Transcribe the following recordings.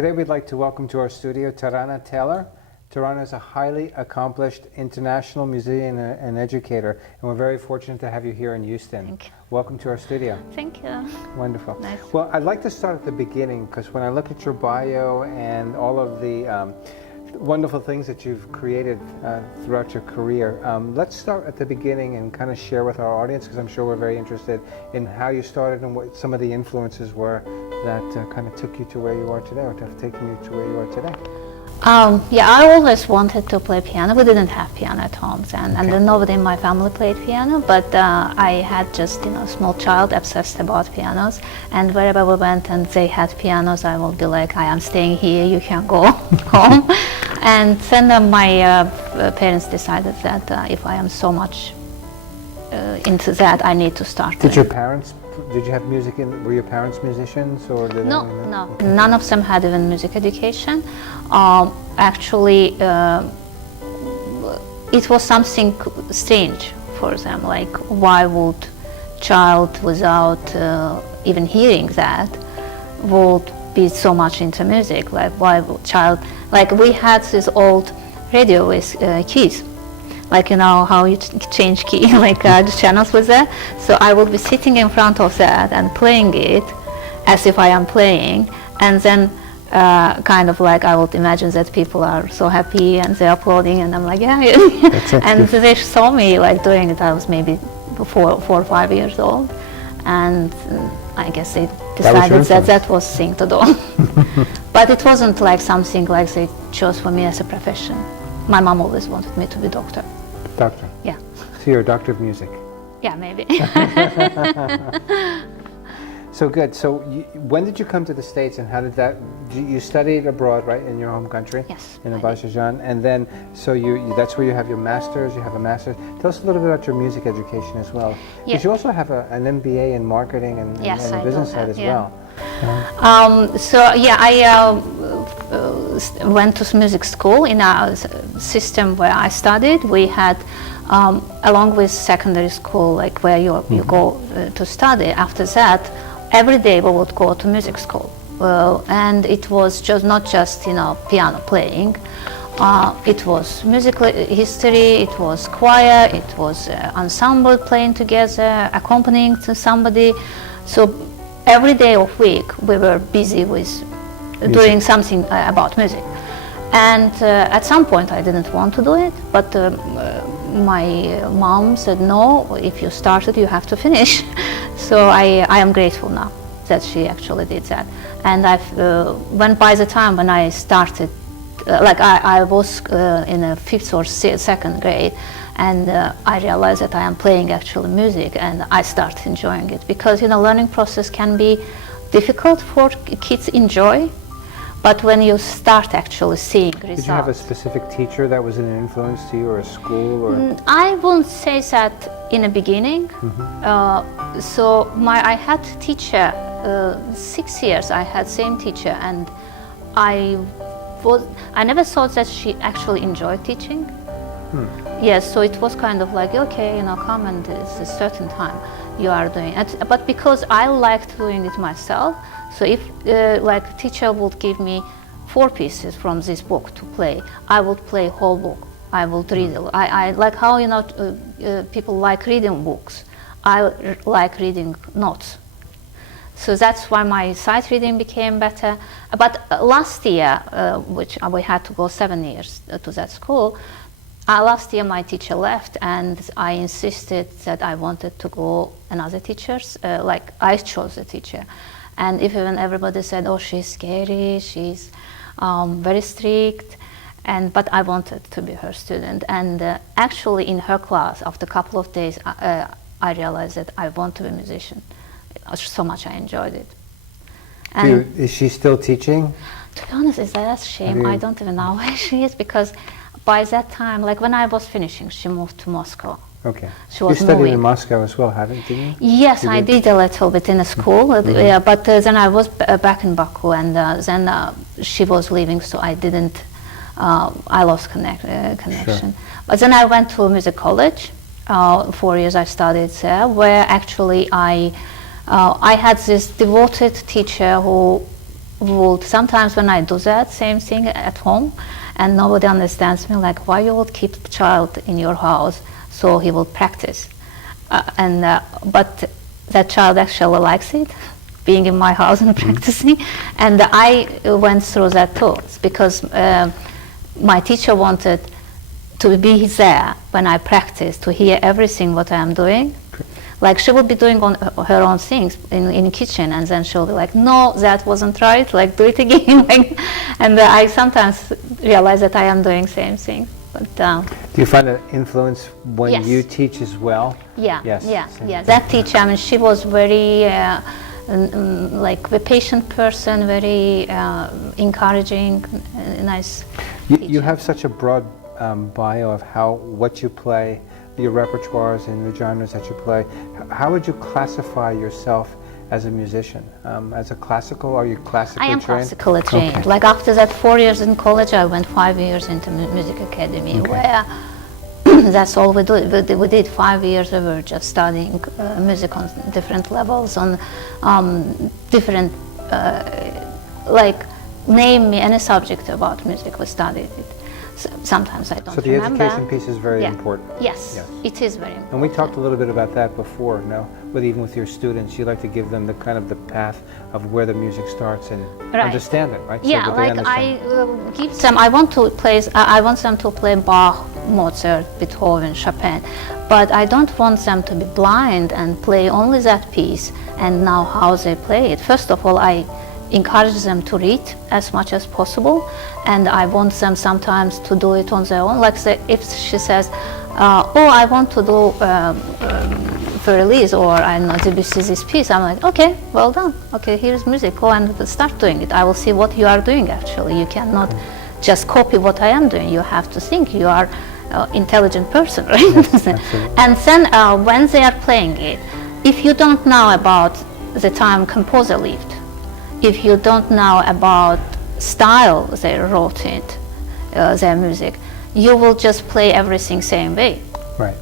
Today we'd like to welcome to our studio Tarana Taylor. Tarana is a highly accomplished international musician and educator, and we're very fortunate to have you here in Houston. Thank you. Welcome to our studio. Thank you. Wonderful. Nice. Well, I'd like to start at the beginning, because when I look at your bio and all of the wonderful things that you've created throughout your career, let's start at the beginning and kind of share with our audience, because I'm sure we're very interested in how you started and what some of the influences were that kind of took you to where you are today, or have taken you to where you are today. Yeah, I always wanted to play piano. We didn't have piano at home, and then nobody in my family played piano, but I had just, a small child obsessed about pianos, and wherever we went and they had pianos, I would be like, I am staying here, you can go home. And then my parents decided that if I am so much into that, I need to start. Did you have music were your parents musicians, or did No. None of them had even music education. Actually, it was something strange for them, like why would child without even hearing that would be so much into music, like why would child, like we had this old radio with keys. Like, how you change key, like the channels was there. So I would be sitting in front of that and playing it as if I am playing. And then kind of like I would imagine that people are so happy and they're applauding, and I'm like, yeah. And they saw me like doing it. I was maybe 4 or 5 years old. And I guess they decided that was thing to do. But it wasn't like something like they chose for me as a profession. My mom always wanted me to be doctor. Doctor? Yeah. So you're a doctor of music? Yeah, maybe. So good. So when did you come to the States, and how did that, you studied abroad, right, in your home country? Yes. In Azerbaijan, and then, so that's where you have your master's, you have a master's. Tell us a little bit about your music education as well. Because you also have an MBA in marketing and the business side as well. So yeah, I went to music school in a system where I studied. We had, along with secondary school, like where you go to study, after that, every day we would go to music school. And it was just not just, piano playing. It was musical history, it was choir, it was ensemble playing together, accompanying to somebody. So every day of week we were busy with doing something about music. And at some point I didn't want to do it, but my mom said, no, if you started you have to finish. So I am grateful now that she actually did that. And when by the time when I started, I was in a 5th or 2nd grade, and I realized that I am playing actually music, and I started enjoying it, because learning process can be difficult for kids enjoy, but when you start actually seeing results. Did you have a specific teacher that was an influence to you, or a school, or? I won't say that in the beginning. So I had teacher 6 years. I had same teacher, and I never thought that she actually enjoyed teaching. Yes, so it was kind of like, okay, come, and it's a certain time you are doing it. But because I liked doing it myself, so if like teacher would give me 4 pieces from this book to play, I would play whole book. I would read it. I like how people like reading books. I like reading notes. So that's why my sight reading became better. But last year, which we had to go 7 years to that school, last year my teacher left, and I insisted that I wanted to go another teacher's, like I chose a teacher. And even everybody said, oh, she's scary, she's very strict, but I wanted to be her student. And actually in her class, after a couple of days, I realized that I want to be a musician. So much I enjoyed it. And Is she still teaching? To be honest, that's a shame. I don't even know where she is, because by that time, like when I was finishing, she moved to Moscow. Okay. She was you studied moving. in Moscow as well, didn't you? Yes, I did a little bit in a school, but then I was back in Baku, and then she was leaving, so I didn't, I lost connection. Sure. But then I went to music college. 4 years I studied there, where actually I had this devoted teacher who would, sometimes when I do that same thing at home and nobody understands me, like, why you would keep child in your house so he will practice? But that child actually likes it, being in my house and practicing. And I went through that too, because my teacher wanted to be there when I practice, to hear everything what I am doing. Like, she would be doing on her own things in the kitchen, and then she'll be like, no, that wasn't right, like, do it again. And I sometimes realize that I am doing same thing. But, do you find an influence when yes. you teach as well? Yeah, yes, yeah. That teacher, I mean, she was very, like, a patient person, very encouraging, nice You have such a broad bio of what you play, your repertoires and the genres that you play. How would you classify yourself as a musician? As a classical, are you classically trained? I am classically trained. Okay. Like, after that 4 years in college, I went 5 years into music academy, Okay. where that's all we did. We did 5 years. We were just studying music on different levels, on different, like, name me any subject about music, we studied it. Sometimes I don't remember. So the education piece is very important. Yes, it is very important. And we talked a little bit about that before, no? But even with your students, you like to give them the kind of the path of where the music starts and understand it, right? Yeah, so that like I give them, I want them to play Bach, Mozart, Beethoven, Chopin, but I don't want them to be blind and play only that piece and now how they play it. First of all, I encourage them to read as much as possible, and I want them sometimes to do it on their own. Like, say, if she says, oh, I want to do for release, or I know this piece, I'm like, okay, well done, okay, here's music, go and start doing it. I will see what you are doing actually. You cannot just copy what I am doing, you have to think. You are intelligent person, right? Yes, and then when they are playing it, if you don't know about the time composer lived, if you don't know about style they wrote it, their music, you will just play everything same way. Right.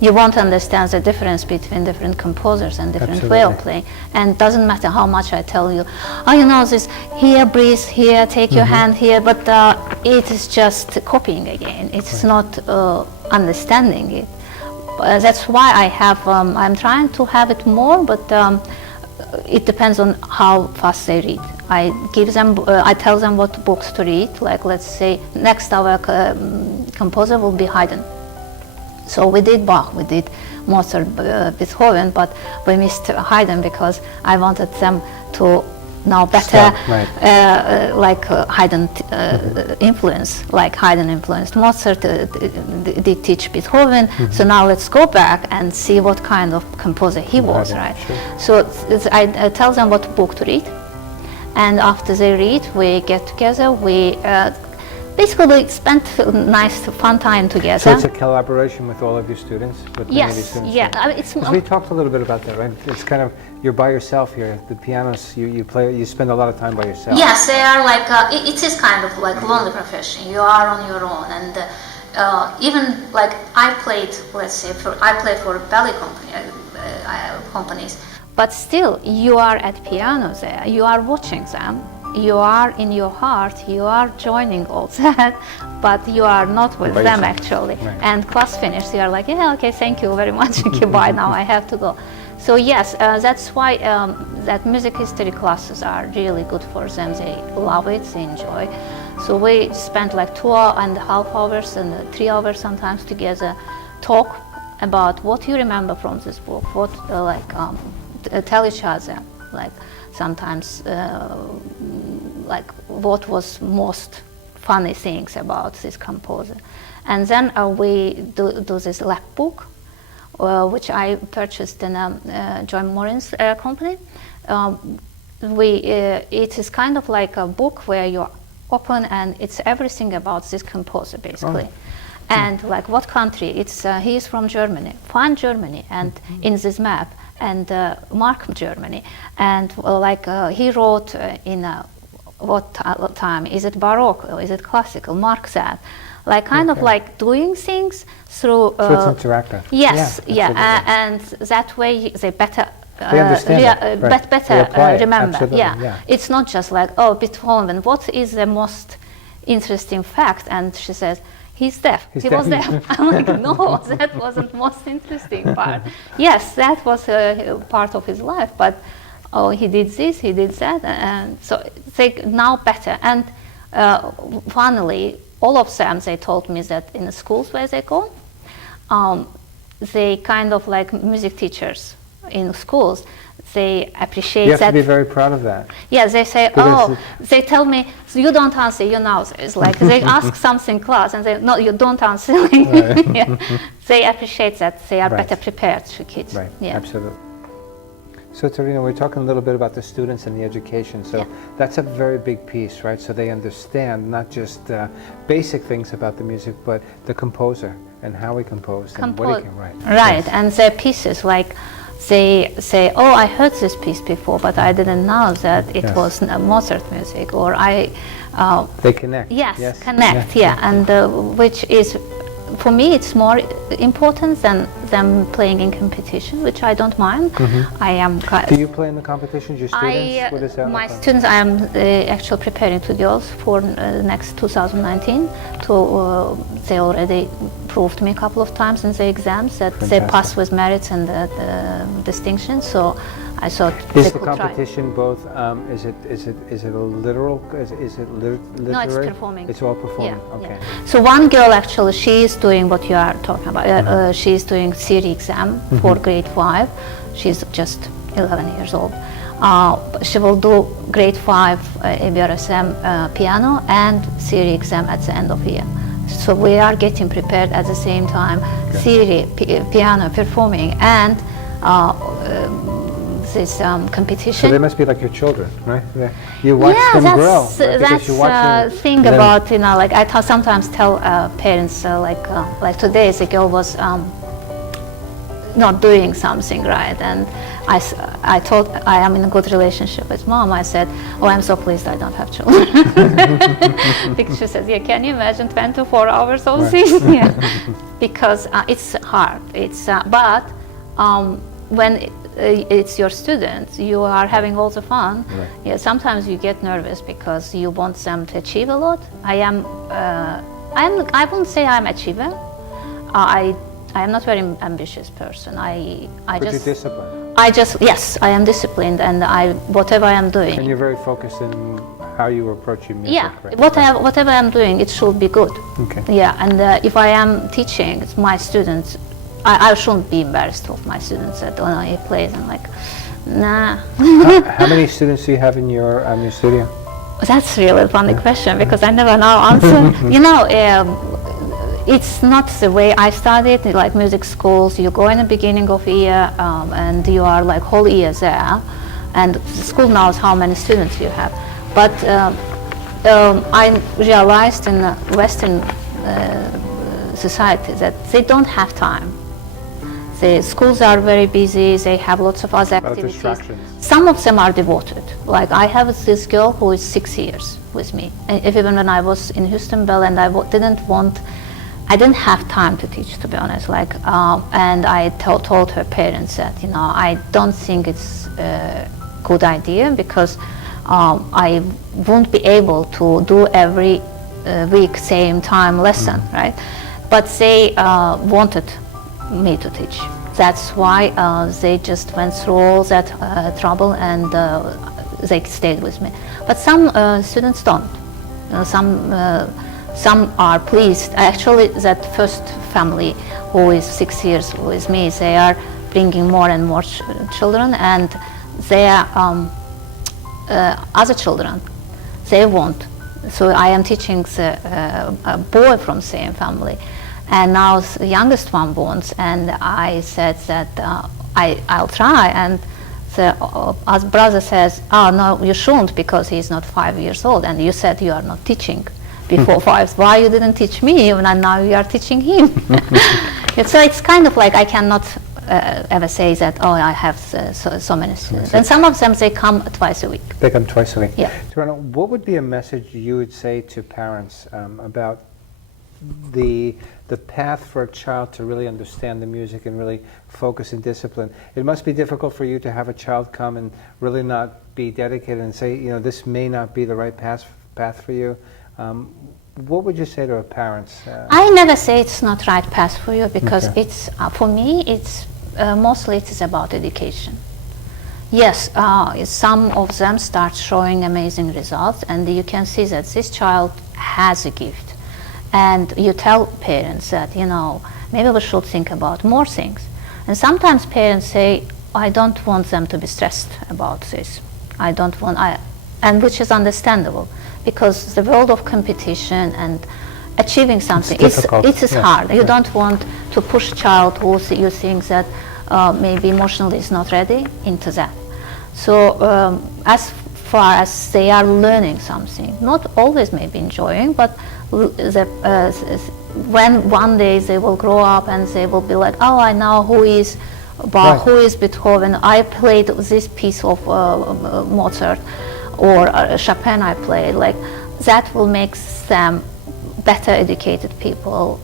You won't understand the difference between different composers and different way of playing. And it doesn't matter how much I tell you, oh, you know this, here, breathe, here, take your hand here, but it is just copying again. It's not understanding it. That's why I have, I'm trying to have it more, but it depends on how fast they read. I give them, I tell them what books to read. Like, let's say next our composer will be Haydn. So we did Bach, we did Mozart, Beethoven, but we missed Haydn because I wanted them to know better, like Haydn influence, like Haydn influenced Mozart, did teach Beethoven. So now let's go back and see what kind of composer he was, right? Sure. So I tell them what book to read, and after they read, we get together, we basically spend nice, fun time together. So it's a collaboration with all of your students? With yes, students, yeah. We talked a little bit about that, right? It's kind of, you're by yourself here. The pianos, you play, you spend a lot of time by yourself. Yes, they are like, it is kind of like lonely profession. You are on your own, and even like I played, let's say, I played for ballet companies, but still you are at piano there, you are watching them. You are in your heart, you are joining all that, but you are not with them actually. Right. And class finished, you are like, yeah, okay, thank you very much, okay, bye, now I have to go. So yes, that's why that music history classes are really good for them. They love it, they enjoy. So we spend like 2.5 hours and 3 hours sometimes together, talk about what you remember from this book, what tell each other, like sometimes like what was most funny things about this composer. And then we do this lap book, which I purchased in John Morin's company. It is kind of like a book where you open and it's everything about this composer basically. Oh. And like what country, it's he is from Germany, find Germany, and in this map, and mark Germany, and he wrote in what time, is it Baroque or is it classical, mark that. Like kind of like doing things through... so it's interactive. Yes, and that way they better They understand it, right. They better apply it. remember. Absolutely, Yeah. yeah. It's not just like, oh, Beethoven, what is the most interesting fact? And she says, he's deaf. He was deaf. I'm like, no, that wasn't most interesting part. Yes, that was a part of his life, but oh, he did this, he did that, and so they now better. And finally, all of them, they told me that in the schools where they go, they kind of like music teachers in schools, they appreciate that. You have to be very proud of that. Yeah, they say, oh, they tell me, so you don't answer, you know. It's like they ask something class and they, no, you don't answer. Right. Yeah. They appreciate that they are Right. better prepared for kids. Right, Yeah. absolutely. So Tarana, we're talking a little bit about the students and the education. So that's a very big piece, right? So they understand not just basic things about the music, but the composer and how he composed and what he can write. Right, Yes. and their pieces, like they say, oh, I heard this piece before, but I didn't know that it Yes. was Mozart music, or They connect. Yes, connect, yeah. And which is, for me, it's more important than them playing in competition, which I don't mind. I am. Do you play in the competitions, your students? What is that My look like? students, I am actually preparing 2 girls for next 2019. They already proved me a couple of times in the exams that they passed with merits and distinction. So I thought Is they the could competition both? Is it a literal? Is it literary? No, it's performing. It's all performing. Yeah, Okay. yeah. So one girl actually, she is doing what you are talking about. She is doing theory exam for grade 5. She's just 11 years old. She will do grade 5 ABRSM piano and theory exam at the end of the year. So we are getting prepared at the same time, theory, piano, performing, and this competition. So they must be like your children, right? You watch them grow. Right? That's the thing about, you know, like I sometimes tell parents, like today the girl was not doing something right, and I told, I am in a good relationship with mom. I said, oh, I'm so pleased I don't have children. Because she said, yeah, can you imagine 24 hours of this? Yeah. Because it's hard. It's but when it's your students, you are having all the fun. Right. Yeah, sometimes you get nervous because you want them to achieve a lot. I wouldn't say I'm achiever. I am not very ambitious person. But you're disciplined. Yes, I am disciplined, and whatever I am doing. And you're very focused in how you approach your music. Yeah, right? whatever I'm doing, it should be good. Okay. Yeah, and if I am teaching my students, I shouldn't be embarrassed of my students that, oh no, he plays. I'm like, nah. How many students do you have in your studio? That's really a funny question because I never know answer. You know, it's not the way I studied, like music schools. You go in the beginning of the year and you are like whole year there, and the school knows how many students you have. But I realized in Western society that they don't have time. The schools are very busy, they have lots of other activities. Distractions. Some of them are devoted. Like I have this girl who is 6 years with me. And even when I was in Houston Bell and I didn't have time to teach, to be honest. Like, and I told her parents that, you know, I don't think it's a good idea because I won't be able to do every week same time lesson, right? But they wanted me to teach. That's why they just went through all that trouble and they stayed with me. But some students don't. You know, some are pleased. Actually, that first family who is 6 years with me, they are bringing more and more children, and their other children, they want. So I am teaching a boy from same family. And now the youngest one wants, and I said that I'll try. And the brother says, oh no, you shouldn't because he's not 5 years old, and you said you are not teaching before 5. Why you didn't teach me, and now you are teaching him? So it's kind of like I cannot ever say that, oh, I have so many students. And some of them, they come twice a week. They come twice a week. Yeah. Tarana, what would be a message you would say to parents about the path for a child to really understand the music and really focus and discipline. It must be difficult for you to have a child come and really not be dedicated and say, you know, this may not be the right path for you. What would you say to parents? I never say it's not right path for you, because Okay. it's for me it's mostly it is about education. Yes, some of them start showing amazing results, and you can see that this child has a gift. And you tell parents that, you know, maybe we should think about more things. And sometimes parents say, I don't want them to be stressed about this. I don't want, and which is understandable, because the world of competition and achieving something, it is hard. You don't want to push a child who you think that maybe emotionally is not ready into that. So as far as they are learning something, not always maybe enjoying, but when one day they will grow up and they will be like, oh, I know who is Bach, who is Beethoven, I played this piece of Mozart, or Chopin I played, like that will make them better educated people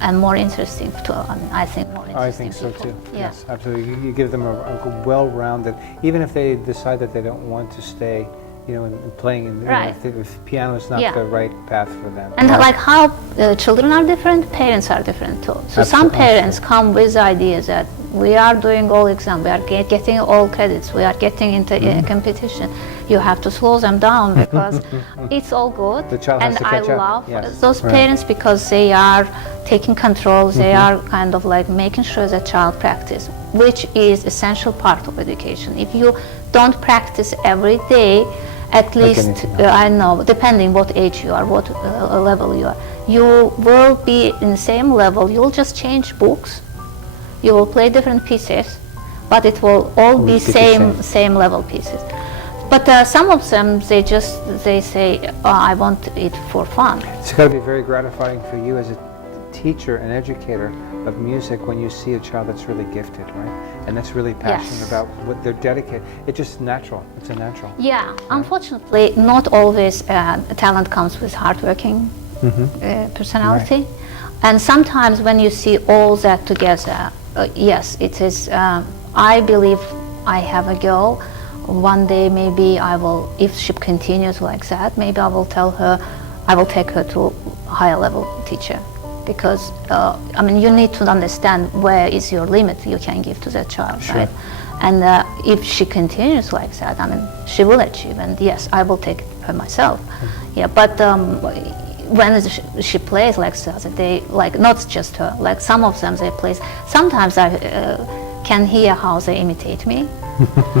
and more interesting to, I think more interesting I think so people. too. Yeah. Yes, absolutely. You give them a well-rounded, even if they decide that they don't want to stay, you know, in playing, in, Right. if piano is not Yeah. the right path for them. And like how children are different, parents are different too. So some parents come with the idea that we are doing all exams, we are getting all credits, we are getting into competition. You have to slow them down because it's all good. The child and has to catch I up. love Yes. those Right. parents, because they are taking control, they are kind of like making sure the child practice, which is essential part of education. If you don't practice every day, at least, I know, depending what age you are, what level you are, you will be in the same level. You will just change books, you will play different pieces, but it will all be same level pieces. But some of them, they say, oh, I want it for fun. It's got to be very gratifying for you as a teacher and educator of music when you see a child that's really gifted, right? And that's really passionate Yes. about what they're dedicated. It's just natural. It's a natural. Yeah, unfortunately, not always talent comes with hardworking personality. Right. And sometimes when you see all that together, yes, it is, I believe I have a girl. One day maybe I will, if she continues like that, maybe I will tell her, I will take her to higher level teacher. Because, I mean, you need to understand where is your limit you can give to that child, Sure. right? And if she continues like that, I mean, she will achieve, and yes, I will take her myself. Yeah, but when she plays like that, they, like, not just her, like some of them they play, sometimes I can hear how they imitate me,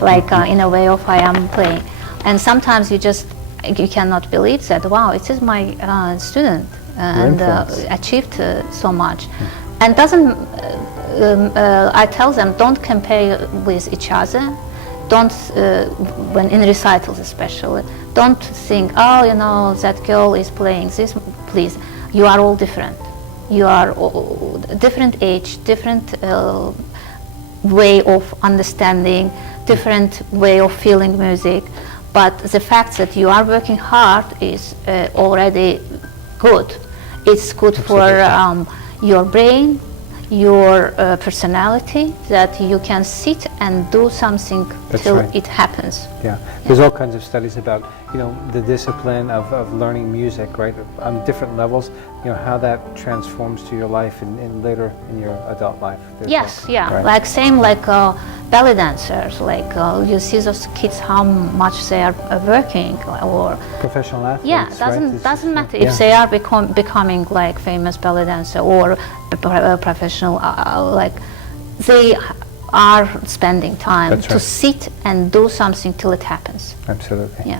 like in a way of I am playing. And sometimes you cannot believe that, wow, it is my student. And achieved so much, and doesn't. I tell them, don't compare with each other. Don't when in recitals especially. Don't think, oh, you know, that girl is playing this. Please, you are all different. You are all different age, different way of understanding, different way of feeling music. But the fact that you are working hard is already good. It's good for your brain, your personality, that you can sit and do something till it happens. Yeah, there's all kinds of studies about, you know, the discipline of learning music, right, on different levels, you know, how that transforms to your life in later in your adult life. Yes, like same like ballet dancers, like you see those kids how much they are working, or professional athletes. Yeah, doesn't matter if they are becoming like famous ballet dancer or professional, like they are spending time to sit and do something till it happens. Absolutely. Yeah.